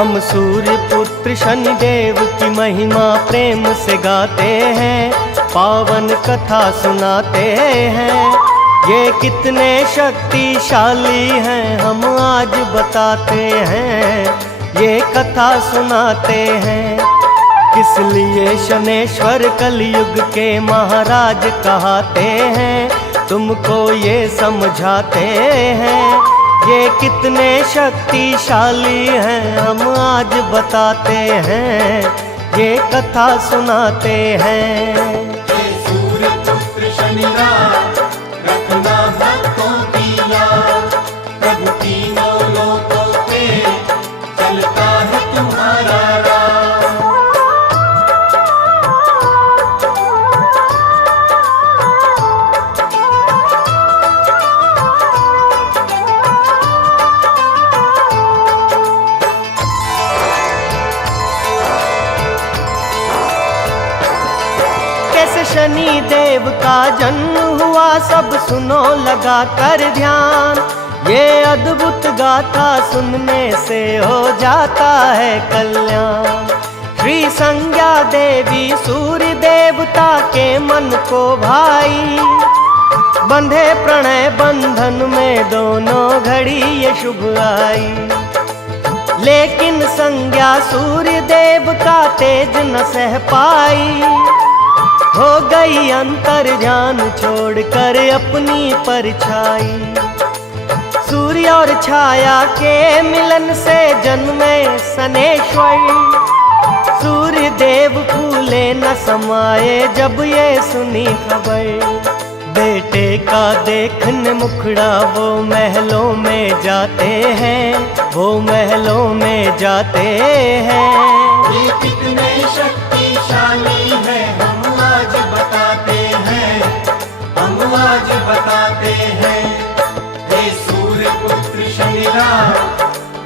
हम सूर्य पुत्र शनिदेव की महिमा प्रेम से गाते हैं, पावन कथा सुनाते हैं। ये कितने शक्तिशाली हैं हम आज बताते हैं, ये कथा सुनाते हैं। किस लिए शनेश्वर कलयुग के महाराज कहते हैं, तुमको ये समझाते हैं। ये कितने शक्तिशाली हैं हम आज बताते हैं, ये कथा सुनाते हैं। सूर्य पुत्र शनिदेव रखना भक्तों की याद, प्रभु तीनों लोकों पे चलता है तुम्हारा राज। शनि देव का जन्म हुआ सब सुनो लगा कर ध्यान, ये अद्भुत गाथा सुनने से हो जाता है कल्याण। श्री संज्ञा देवी सूर्य देवता के मन को भाई, बंधे प्रणय बंधन में दोनों घड़ी ये शुभ आई। लेकिन संज्ञा सूर्य देव का तेज न सह पाई, हो गई अंतर ध्यान छोड़कर अपनी परछाई। सूर्य और छाया के मिलन से जन्मे शनेश्वर, सूर्य देव फूले न समाये जब ये सुनी खबर। बेटे का देखने मुखड़ा वो महलों में जाते हैं, वो महलों में जाते हैं। ये कितने शक्तिशाली है हम आज बताते हैं, हम आज बताते हैं। हे सूर्य पुत्र शनिदेव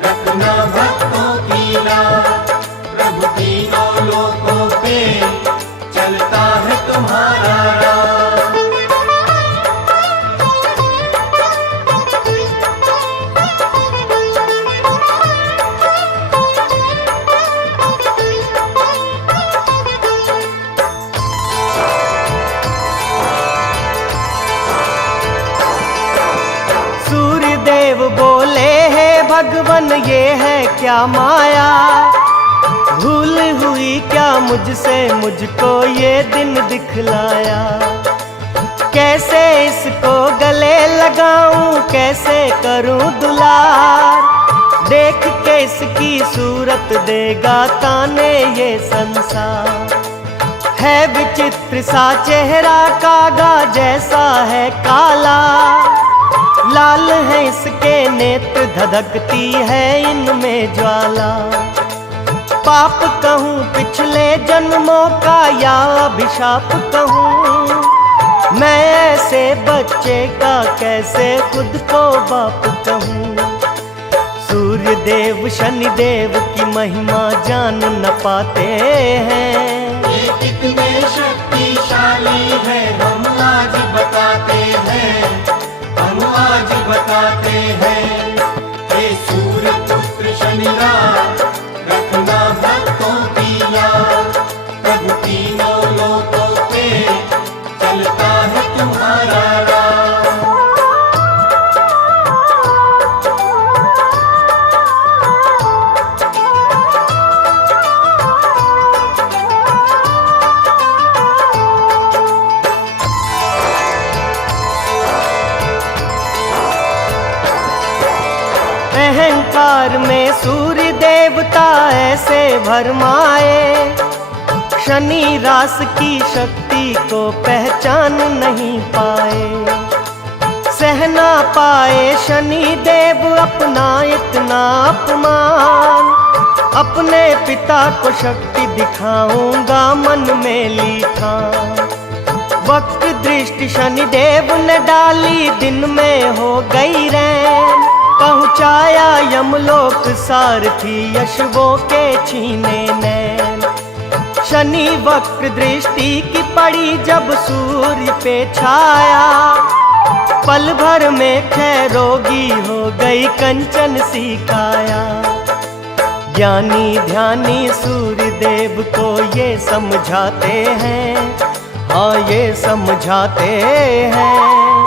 रखना भक्तों की लाज, प्रभु तीनों लोकों पे चलता है तुम्हारा राज। देव बोले है भगवन ये है क्या माया, भूल हुई क्या मुझसे मुझको ये दिन दिखलाया। कैसे इसको गले लगाऊं कैसे करूं दुलार, देख के इसकी सूरत देगा ताने ये संसार। है विचित्र सा चेहरा कागा जैसा है काला, लाल है इसके नेत्र धधकती है इनमें ज्वाला। पाप कहूँ पिछले जन्मों का या अभिशाप कहूँ, मैं ऐसे बच्चे का कैसे खुद को बाप कहूँ। सूर्य देव शनि देव की महिमा जान न पाते हैं, ये कितने शक्तिशाली है हम आज बताते हैं, हम आज बताते हैं। हे सूर्य पुत्र शनिदेव रखना भक्तों की याद, प्रभु तीनों लोकों पे चलता है तुम्हारा राज। अहंकार में सूर्य देवता ऐसे भरमाए, शनि रास की शक्ति को पहचान नहीं पाए। सहना पाए शनि देव अपना इतना अपमान, अपने पिता को शक्ति दिखाऊंगा मन में ली ठान। वक्त दृष्टि शनि देव ने डाली दिन में हो गई रैन, पहुँचाया यमलोक सारथी यशवों के छीने नैन। शनि वक्र दृष्टि की पड़ी जब सूर्य पे छाया, पल भर में क्षय रोगी हो गई कंचन सी काया। ज्ञानी ध्यानी सूर्य देव को ये समझाते हैं, हाँ ये समझाते हैं।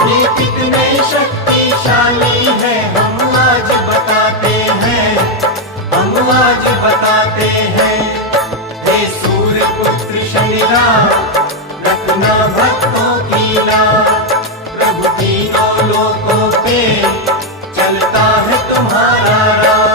ये कितने शक्तिशाली है हम आज बताते हैं, हम आज बताते हैं। हे सूर्य पुत्र शनिराम रखना भक्तों की लाज, प्रभु तीनों लोकों पे चलता है तुम्हारा राज।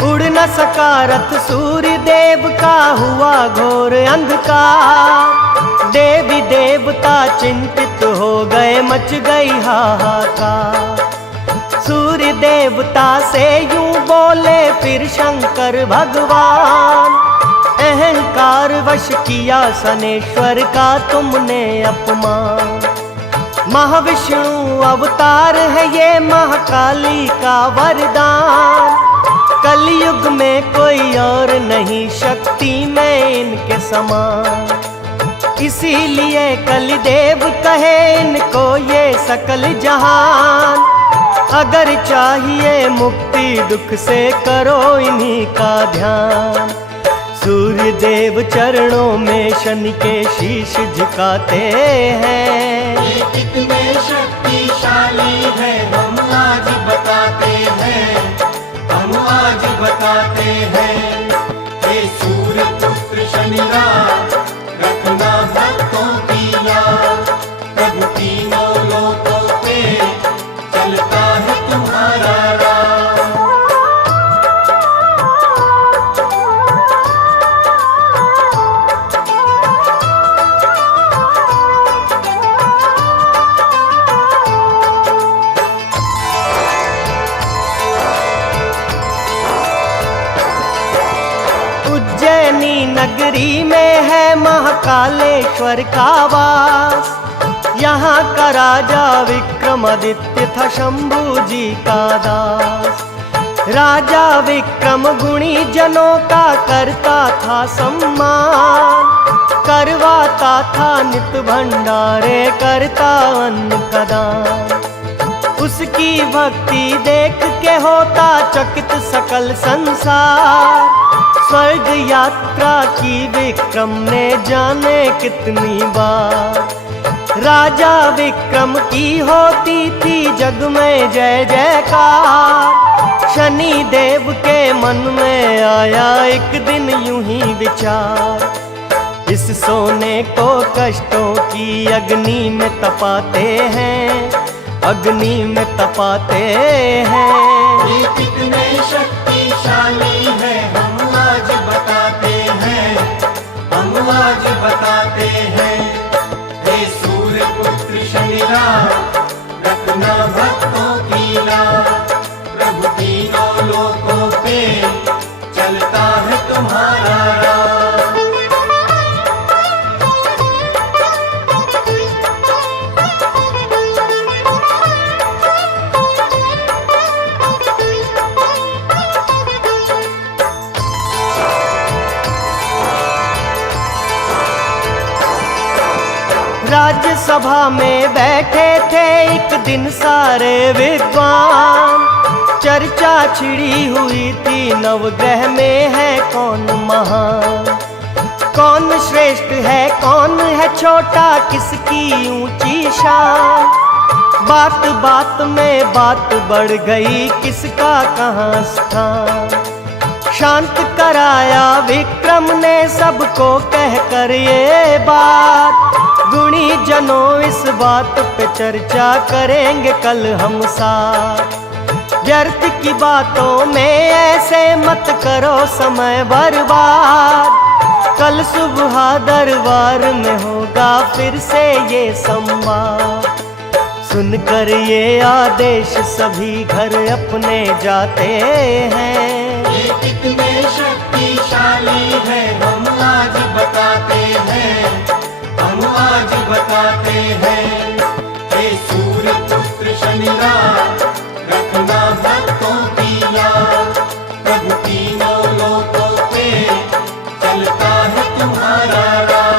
उड़ न सका रथ सूर्य देव का, हुआ घोर अंधकार। देवी देवता चिंतित हो गए, मच गई हाहाकार। सूर्य देवता से यूं बोले फिर शंकर भगवान, अहंकार वश किया शनेश्वर का तुमने अपमान। महाविष्णु अवतार है ये महाकाली का वरदान, कलयुग में कोई और नहीं शक्ति में इनके समान। इसीलिए कलिदेव कहे इनको ये सकल जहान, अगर चाहिए मुक्ति दुख से करो इन्हीं का ध्यान। सूर्य देव चरणों में शनि के शीश झुकाते हैं। ये कितने शक्तिशाली है हम आज बताते हैं, हम आज बताते हैं। हे सूर्य पुत्र शनिराम रखना भक्तों की लाज, प्रभु तीनों लोकों पे चलता है तुम्हारा राज। उज्जैनी नगरी में है महाकालेश्वर का वास, यहाँ का राजा विक्रमादित्य था शंभू जी का दास। राजा विक्रम गुणी जनों का करता था सम्मान, करवाता था नित भंडारे करता अन्न का दान। उसकी भक्ति देख के होता चकित सकल संसार, स्वर्ग यात्रा की विक्रम ने जाने कितनी बार। राजा विक्रम की होती थी जग में जय जयकार, शनि देव के मन में आया एक दिन यूं ही विचार। इस सोने को कष्टों की अग्नि में तपाते हैं, अग्नि में तपाते हैं। ये कितने शक्तिशाली है हम आज बताते हैं, हम आज बताते हैं। हे सूर्य पुत्र शनिराम रखना भक्तों की लाज, प्रभु तीनों लोकों पे चलता है तुम्हारा राज। राज्यसभा में बैठे थे एक दिन सारे विद्वान, चर्चा छिड़ी हुई थी नवग्रह में है कौन महान। कौन श्रेष्ठ है कौन है छोटा, किसकी ऊंची शान। बात बात में बात बढ़ गई, किसका कहाँ स्थान। शांत कराया विक्रम ने सबको कहकर ये बात, गुणी जनों इस बात पे चर्चा करेंगे कल हम साथ। व्यर्थ की बातों में ऐसे मत करो समय बर्बाद, कल सुबह दरबार में होगा फिर से ये संवाद। सुनकर ये आदेश सभी घर अपने जाते हैं। ये कितने शक्तिशाली है हम आज बताते हैं, हम आज बताते हैं। हे सूर्य पुत्र शनिराम रखना भक्त तीनों लोकों पे चलता है तुम्हारा राज।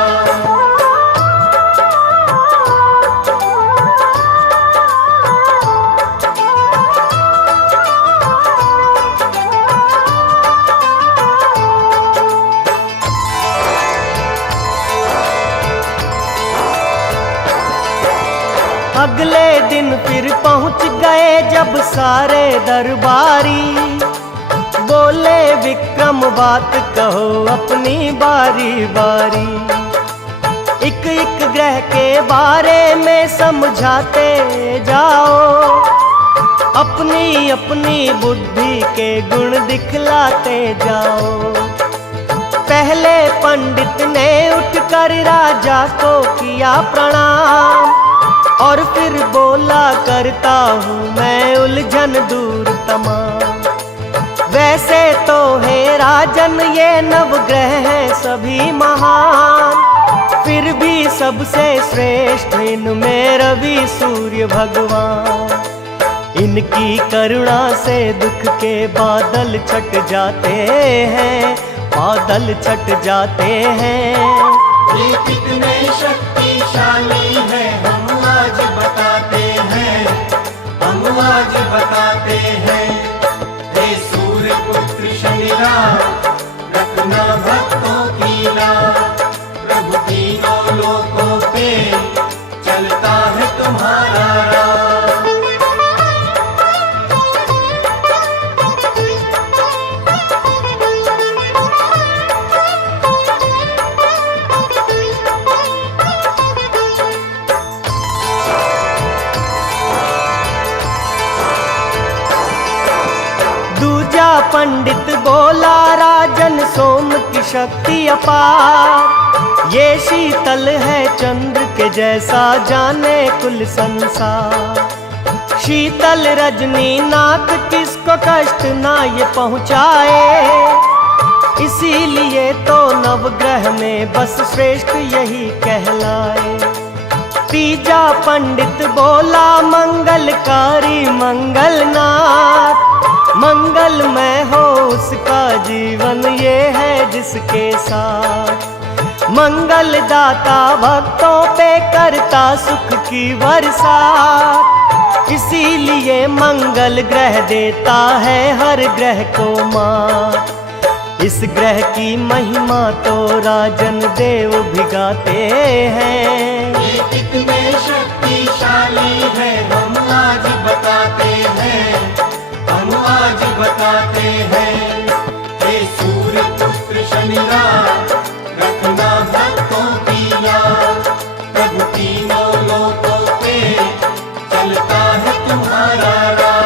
अगले दिन फिर पहुंच गए जब सारे दरबारी, बोले विक्रम बात कहो अपनी बारी बारी। एक एक ग्रह के बारे में समझाते जाओ, अपनी अपनी बुद्धि के गुण दिखलाते जाओ। पहले पंडित ने उठकर राजा को किया प्रणाम, और फिर बोला करता हूँ मैं उलझन दूर तमाम। वैसे तो है राजन ये नवग्रह हैं सभी महान, फिर भी सबसे श्रेष्ठ इनमें रवि सूर्य भगवान। इनकी करुणा से दुख के बादल छट जाते हैं, बादल छट जाते हैं। ये कितने शक्तिशाली है हम आज बताते हैं, हम आज बताते हैं। हे सूर्य पुत्र शनिराज रखना भक्तों की लाज, प्रभु तीनों लोकों पे चलता है तुम्हारा राज। पंडित बोला राजन सोम की शक्ति अपार, ये शीतल है चंद्र के जैसा जाने कुल संसार। शीतल रजनी नाथ किसको कष्ट ना ये पहुँचाए, इसीलिए तो नवग्रह में बस श्रेष्ठ यही कहलाए। तीजा पंडित बोला मंगलकारी मंगलनाथ, मंगलमय हो उसका जीवन ये है जिसके साथ। मंगलदाता भक्तों पे करता सुख की बरसात, इसीलिए मंगल ग्रह देता है हर ग्रह को मात। इस ग्रह की महिमा तो राजन देव भी गाते हैं। ये कितने शक्तिशाली है हम आज बताते हैं, हम आज बताते हैं। हे सूर्य पुत्र शनिराज रखना भक्तों की लाज, प्रभु तीनों लोकों पे चलता है तुम्हारा राज।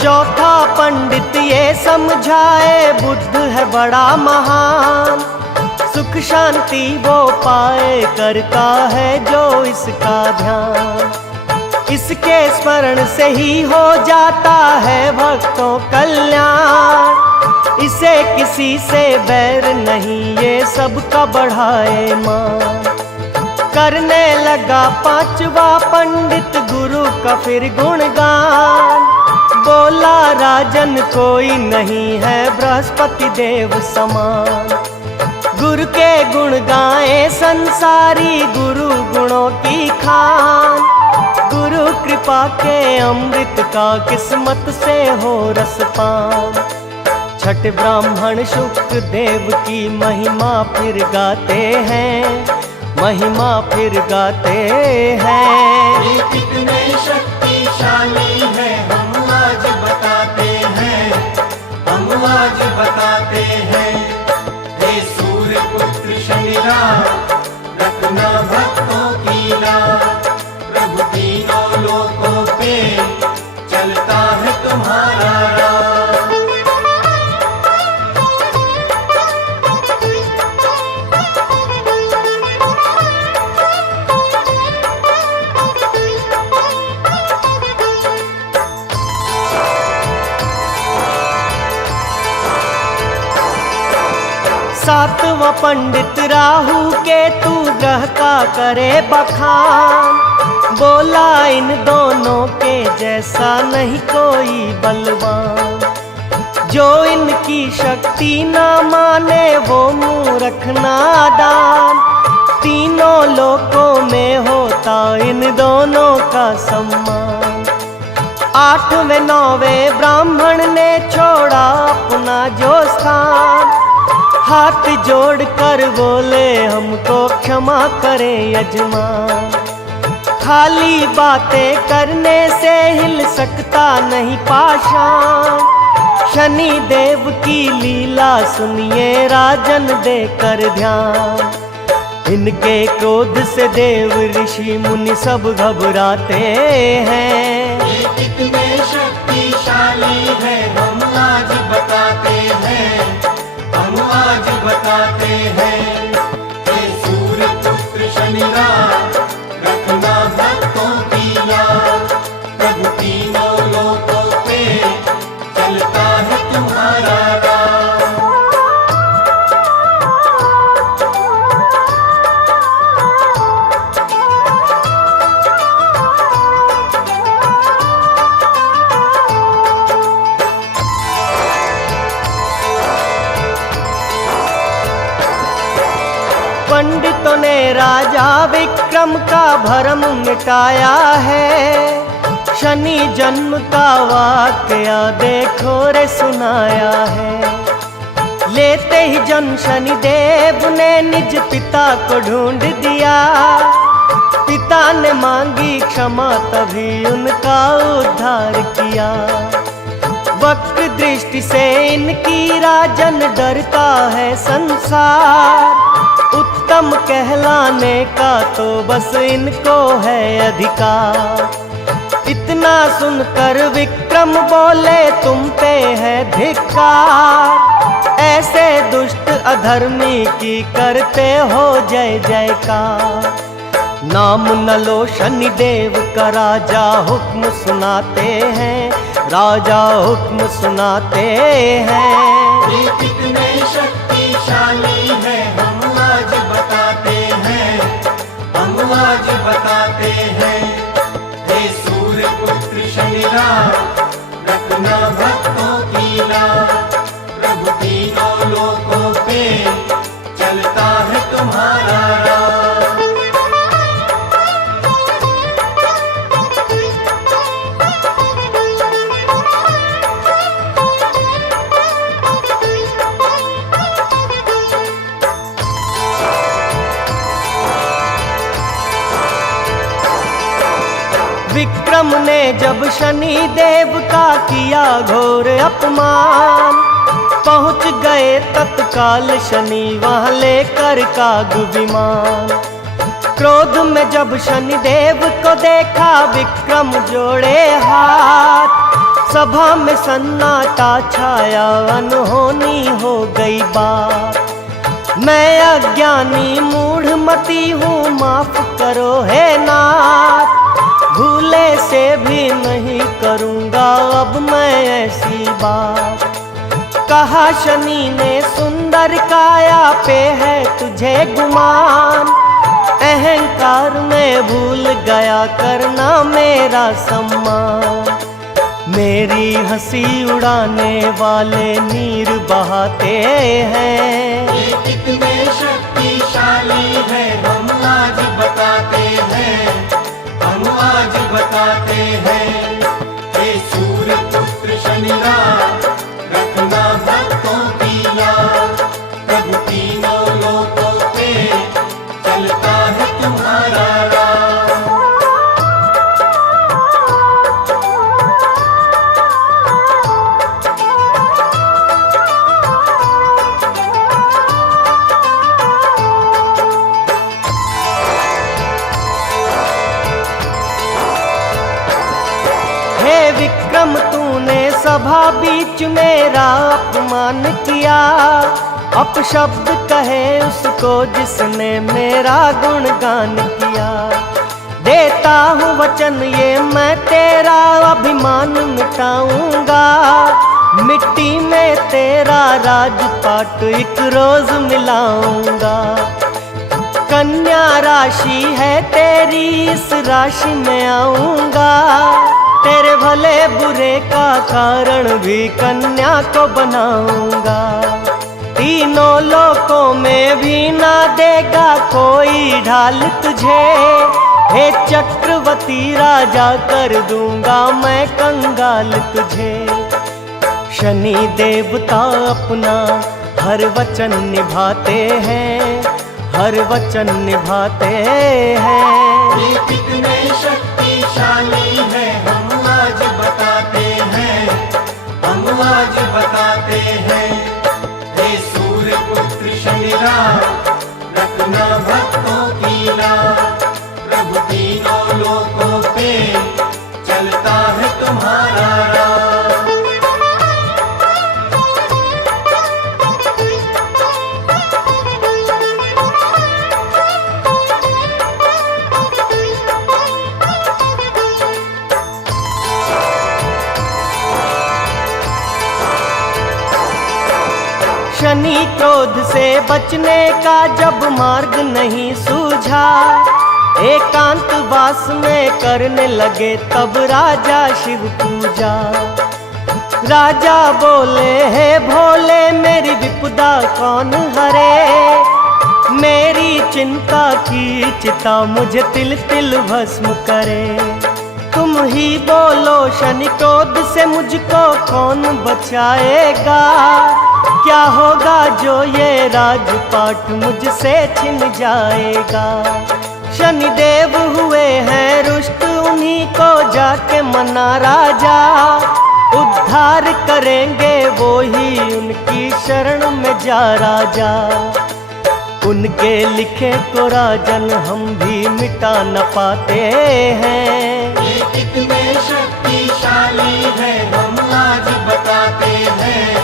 चौथा पंडित ये समझाए बुद्ध है बड़ा महान, सुख शांति वो पाए करता है जो इसका ध्यान। इसके स्मरण से ही हो जाता है भक्तों कल्याण, इसे किसी से बैर नहीं ये सबका बढ़ाए मान। करने लगा पांचवा पंडित गुरु का फिर गुणगान, बोला राजन कोई नहीं है बृहस्पति देव समान। गुरु के गुण गाए संसारी गुरु गुणों की खान, गुरु कृपा के अमृत का किस्मत से हो रसपान। छठ ब्राह्मण शुक्र देव की महिमा फिर गाते हैं, महिमा फिर गाते हैं। ये कितने शक्तिशाली है हम आज बताते हैं, हम आज बताते हैं। हे सूर्य पुत्र शनिराज रखना भक्तों की लाज, प्रभु तीनों लोकों पे चलता है तुम्हारा राज। सातवां पंडित राहु के तू ग्रह का करे बखान। बोला इन दोनों के जैसा नहीं कोई बलवान। जो इनकी शक्ति ना माने वो मूर्ख नादान। तीनों लोकों में होता इन दोनों का सम्मान। आठवें नौवें ब्राह्मण ने छोड़ा अपना जो स्थान। हाथ जोड़ कर बोले हमको क्षमा करें यजमान। खाली बातें करने से हिल सकता नहीं पाषाण। शनि देव की लीला सुनिए राजन देकर ध्यान। इनके क्रोध से देव ऋषि मुनि सब घबराते हैं। ये कितने शक्तिशाली है हम आज बताते हैं, हम आज बताते हैं। हे सूर्य पुत्र शनिराज रखना भक्तों की याद। प्रभु तीनों लोकों पे चलता है तुम्हारा राज। पंडितों ने राजा विक्रम का भरम मिटाया है। शनि जन्म का वाकया देखो रे सुनाया है। लेते ही जन शनि देव ने निज पिता को ढूंढ दिया। पिता ने मांगी क्षमा तभी उनका उद्धार किया। वक्र दृष्टि से इनकी राजन डरता है संसार। उत्तम कहलाने का तो बस इनको है अधिकार। इतना सुनकर विक्रम बोले तुम पे है धिक्कार। ऐसे दुष्ट अधर्मी की करते हो जय जयकार। नाम न लो शनि देव का राजा हुक्म सुनाते हैं। राजा हुक्म सुनाते हैं। ये कितने शक्तिशाली है हम आज बताते हैं, हम आज बताते हैं। हे सूर्य पुत्र शनिराज रखना भक्तों की लाज। प्रभु तीनों लोकों पे चलता है तुम्हारा राज। विक्रम ने जब शनि देव का किया घोर अपमान। पहुंच गए तत्काल शनि वहां लेकर काग विमान। क्रोध में जब शनि देव को देखा विक्रम जोड़े हाथ। सभा में सन्नाटा छाया अनहोनी हो गई बात। मैं अज्ञानी मूढ़मती हूँ माफ करो हे नाथ। भूले से भी नहीं करूँगा अब मैं ऐसी बात। कहा शनि ने सुंदर काया पे है तुझे गुमान। अहंकार में भूल गया करना मेरा सम्मान। मेरी हंसी उड़ाने वाले नीर बहाते हैं। ये कितने शक्तिशाली है हम आज बताते हैं, हम आज बताते हैं। हे सूर्य पुत्र शनिराज रखना भक्तों की याद। प्रभु तीनों लोकों पे चलता है तुम्हारा राज। हे विक्रम तूने सभा बीच मेरा अपमान किया। अपशब्द कहे उसको जिसने मेरा गुणगान किया। देता हूँ वचन ये मैं तेरा अभिमान मिटाऊंगा। मिट्टी में तेरा राजपाट एक रोज मिलाऊंगा। कन्या राशि है तेरी, इस राशि में आऊंगा। तेरे भले बुरे का कारण भी कन्या को बनाऊंगा। तीनों लोकों में भी ना देगा कोई ढाल तुझे। हे चक्रवर्ती राजा कर दूंगा मैं कंगाल तुझे। शनि देवता अपना हर वचन निभाते हैं, हर वचन निभाते हैं। ये कितने शक्तिशाली है हम आज बताते हैं, हम आज बताते हैं। हे सूर्य पुत्र शनिराज रखना भक्तों की नाम। प्रभु तीनों लोकों पे चलता है तुम्हारा राज। शनि क्रोध से बचने का जब मार्ग नहीं सूझा, एकांत वास में करने लगे तब राजा शिव पूजा। राजा बोले हे भोले मेरी विपदा कौन हरे। मेरी चिंता की चिता मुझे तिल तिल भस्म करे। तुम ही बोलो शनि क्रोध से मुझको कौन बचाएगा। क्या होगा जो ये राजपाट मुझसे छिन जाएगा। शनिदेव हुए हैं रुष्ट, उन्हीं को जाके मना राजा। उद्धार करेंगे वो ही, उनकी शरण में जा राजा। उनके लिखे को राजन हम भी मिटा न पाते हैं। ये कितने शक्तिशाली है हम आज बताते हैं,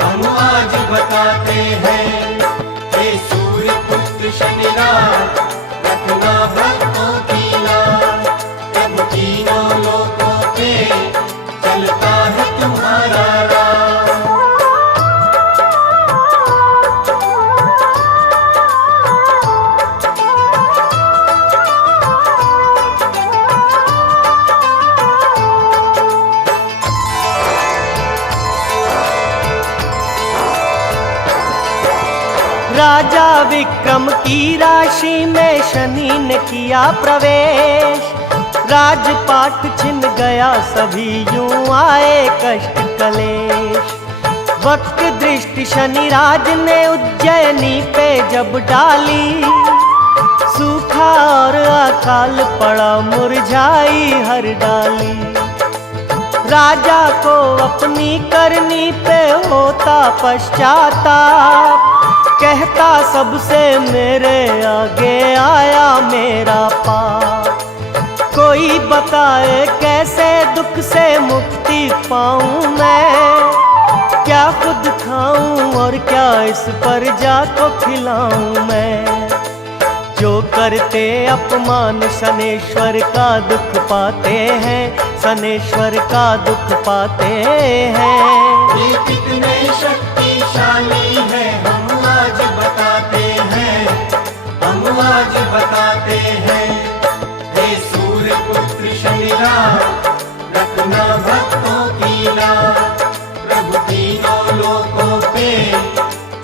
हम आज बताते हैं। हे सूर्य पुत्र शनिराज रखना भक्तों की नाम। प्रभु तीनों लोकों पे चलता है तुम्हारा राज। राजा विक्रम की राशि में शनि ने किया प्रवेश। राजपाट छिन गया सभी यूं आए कष्ट कलेश। वक्र दृष्टि शनि राज ने उज्जैनी पे जब डाली, सूखा और अकाल पड़ा मुरझाई हर डाली। राजा को अपनी करनी पे होता पश्चाताप, कहता सबसे मेरे आगे आया मेरा पाप। कोई बताए कैसे दुख से मुक्ति पाऊं मैं। क्या खुद खाऊं और क्या इस प्रजा को खिलाऊं मैं। जो करते अपमान शनेश्वर का दुख पाते हैं, शनेश्वर का दुख पाते हैं। ये कितने शक्तिशाली है हम आज बताते हैं, हम आज बताते हैं। हे सूर्य पुत्र शनिराज रखना भक्तों की नाम। प्रभु तीनों लोकों पे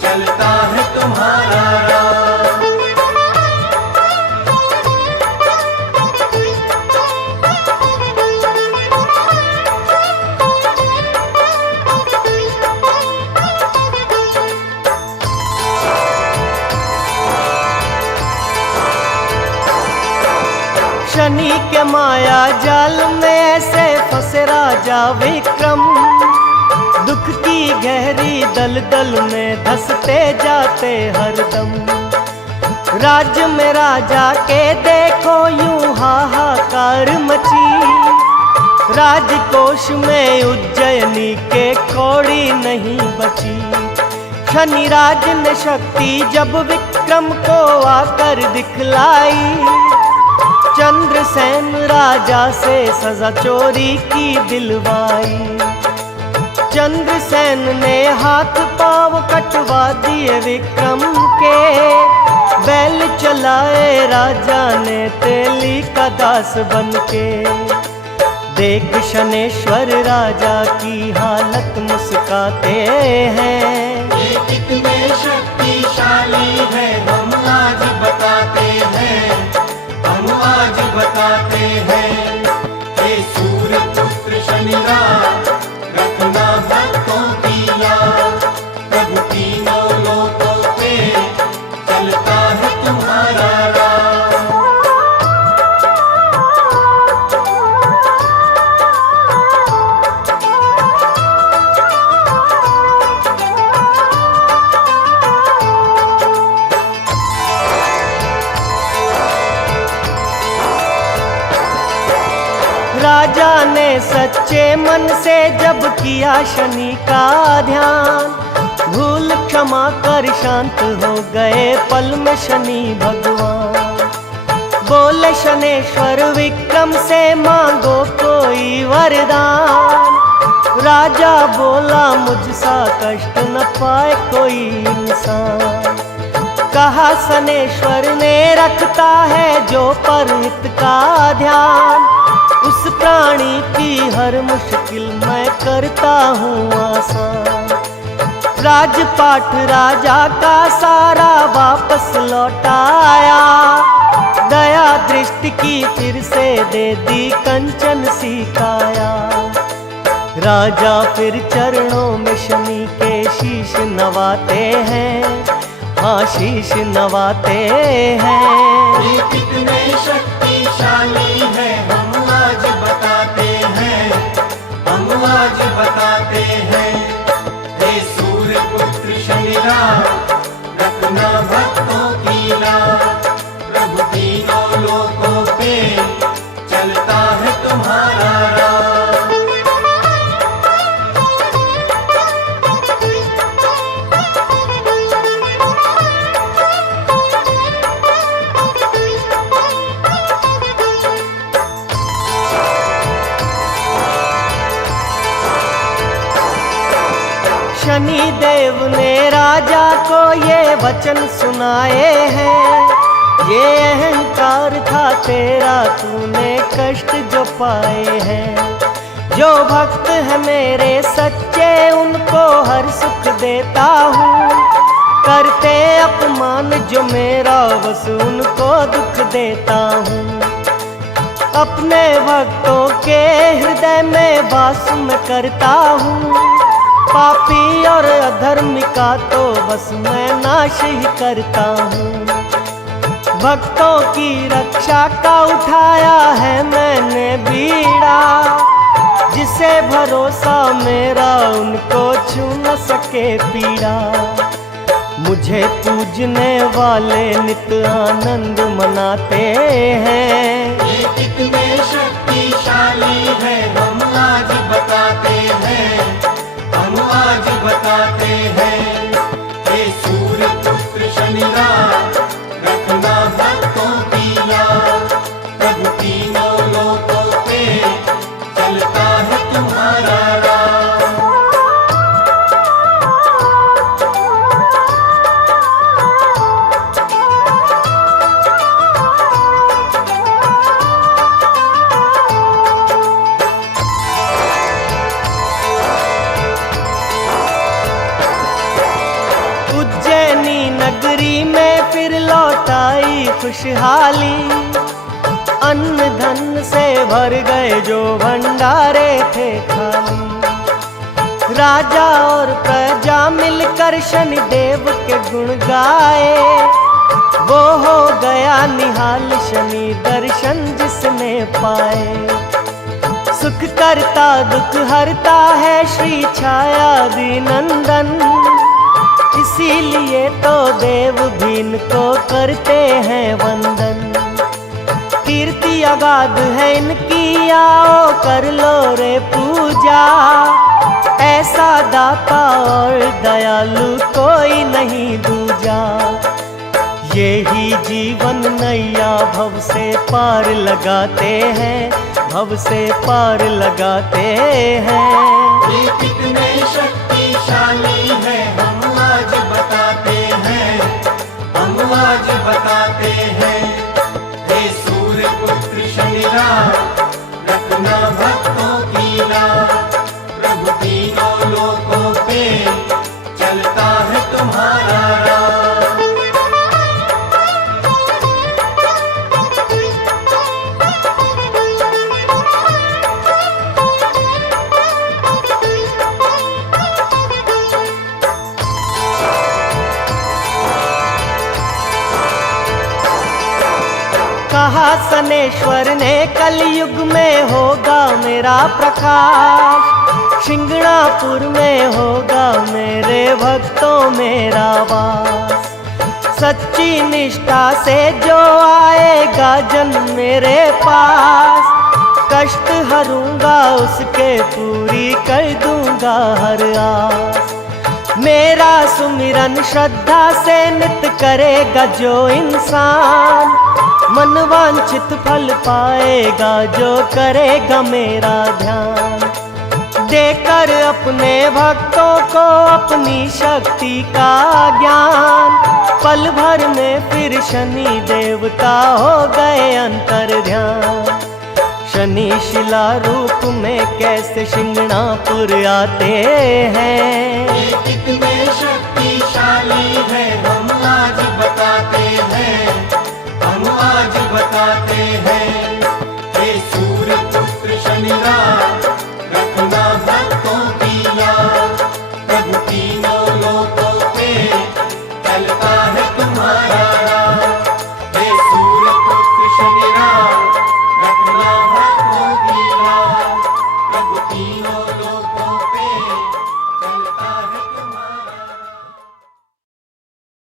चलता है तुम्हारा राज। शनि के माया जाल में ऐसे फंसे राजा विक्रम। दुख की गहरी दलदल में धंसते जाते हरदम। राज्य में राजा के देखो यूं हाहाकार मची। राजकोष में उज्जैनी के कौड़ी नहीं बची। शनि राज ने शक्ति जब विक्रम को आकर दिखलाई, चंद्रसेन राजा से सजा चोरी की दिलवाई। चंद्रसेन ने हाथ पांव कटवा दिए विक्रम के, बैल चलाए राजा ने तेली का दास बनके। देख शनेश्वर राजा की हालत मुस्काते हैं। ये कितने शक्तिशाली है हम आज बताते हैं, हम आज बताते हैं। हे सूर्य पुत्र शनिराज रखना भक्तों की याद, प्रभु तीनों लोकों पे चलता है तुम्हारा राज। राजा ने सच्चे मन से जब किया शनि का ध्यान, भूल क्षमा कर शांत हो गए पल में शनि भगवान। बोले शनेश्वर विक्रम से मांगो कोई वरदान। राजा बोला मुझसा कष्ट न पाए कोई इंसान। कहा शनेश्वर ने रखता है जो परहित का ध्यान, उस प्राणी की हर मुश्किल मैं करता हूँ आसान। राजपाट राजा का सारा वापस लौटाया, दया दृष्टि की फिर से दे दी कंचन सी काया। राजा फिर चरणों में शनि के शीश नवाते हैं, हाँ शीश नवाते हैं। ये कितने शक्तिशाली है हम आज बताते हैं, हम आज बताते हैं। हे सूर्य पुत्र शनिराज रखना भक्तों की लाज, प्रभु तीनों लोकों पे चलता है तुम्हारा राज। शनि देव ने राजा को ये वचन सुनाए हैं। ये अहंकार था तेरा, तूने कष्ट जो पाए हैं। जो भक्त है मेरे सच्चे उनको हर सुख देता हूँ, करते अपमान जो मेरा बस उनको दुख देता हूँ। अपने भक्तों के हृदय में वास में करता हूँ, पापी और अधर्मी का तो बस मैं नाश ही करता हूँ। भक्तों की रक्षा का उठाया है मैंने बीड़ा, जिसे भरोसा मेरा उनको छू न सके पीड़ा। मुझे पूजने वाले नित आनंद मनाते हैं। ये कितने शक्तिशाली है हम आज बताते हैं, हम आज बताते हैं। हे सूर्य पुत्र शनिराज रखना भक्तों की लाज, प्रभु तीनों लोकों पे चलता है तुम्हारा राज। नगरी में फिर लौटाई खुशहाली, अन्न धन से भर गए जो भंडारे थे खाली। राजा और प्रजा मिलकर शनि देव के गुण गाए, वो हो गया निहाल शनि दर्शन जिसने पाए। सुख करता दुख हरता है श्री छायादि नंदन, इसीलिए तो देव भी इनको करते हैं वंदन। कीर्ति अगाध है इनकी, आओ कर लो रे पूजा। ऐसा दाता और दयालु कोई नहीं दूजा। यही जीवन नैया भव से पार लगाते हैं, भव से पार लगाते हैं। ये कितने कहा सनेश्वर ने कलयुग में होगा मेरा प्रकाश, शिंगणापुर में होगा मेरे भक्तों मेरा वास। सच्ची निष्ठा से जो आएगा जन मेरे पास, कष्ट हरूंगा उसके पूरी कर दूंगा हर आस। मेरा सुमिरन श्रद्धा से नित करेगा जो इंसान, मन वांछित फल पाएगा जो करेगा मेरा ध्यान। देकर अपने भक्तों को अपनी शक्ति का ज्ञान, पल भर में फिर शनि देवता हो गए अंतर ध्यान। शनि शिला रूप में कैसे शिंगणापुर आते हैं, कितने शक्ति